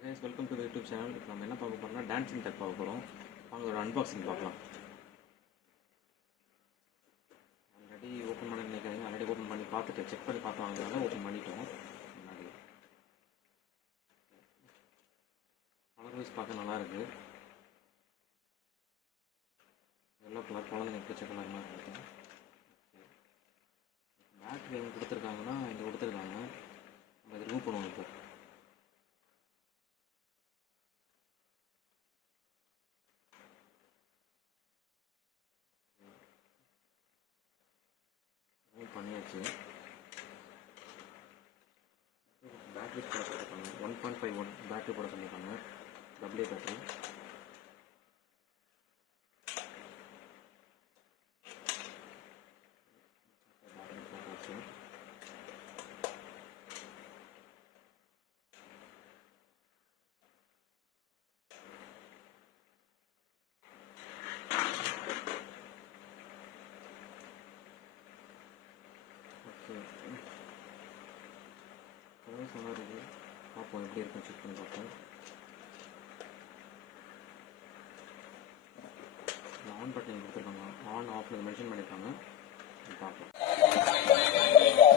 Hi guys, welcome to the YouTube channel. இப்போ நம்ம என்ன பார்க்க போறோம்னா டான்சிங் டக் பார்க்க போறோம். வாங்க ஒரு அன்பாக்சிங் பார்க்கலாம். ஆல்ரெடி ஓபன் பண்ண நினைக்கிறேன். ஆல்ரெடி ஓபன் பண்ணி பார்த்துட்டு செக் பண்ணி பார்த்து வாங்குறதால ஓபன் பண்ணிட்டோம். முன்னாடி கலர் வைஸ் பார்க்க நல்லா இருக்கு. எல்லோ கலர் குழந்தைங்க பிடிச்ச கலர் மாதிரி இருக்கு. பேட்டரி எங்க கொடுத்துருக்காங்கன்னா இங்கே கொடுத்துருக்காங்க. நம்ம இதை ரிமூவ் பண்ணுவோம் இப்போ. பண்ணியாச்சு. பேட்டரி போட சொல்லியிருக்காங்க 1.51 பேட்டரி போட சொல்லியிருக்காங்க. W battery. பேட்டரி போட்டாச்சு. கலர்ஸ் நல்லா இருக்குது. பார்ப்போம் எப்படி இருக்குன்னு செக் பண்ணி பார்ப்போம். ஆன் பட்டன் கொடுத்துருக்காங்க. ஆன் ஆஃப்ல மென்ஷன் பண்ணியிருக்காங்க. பார்ப்போம்.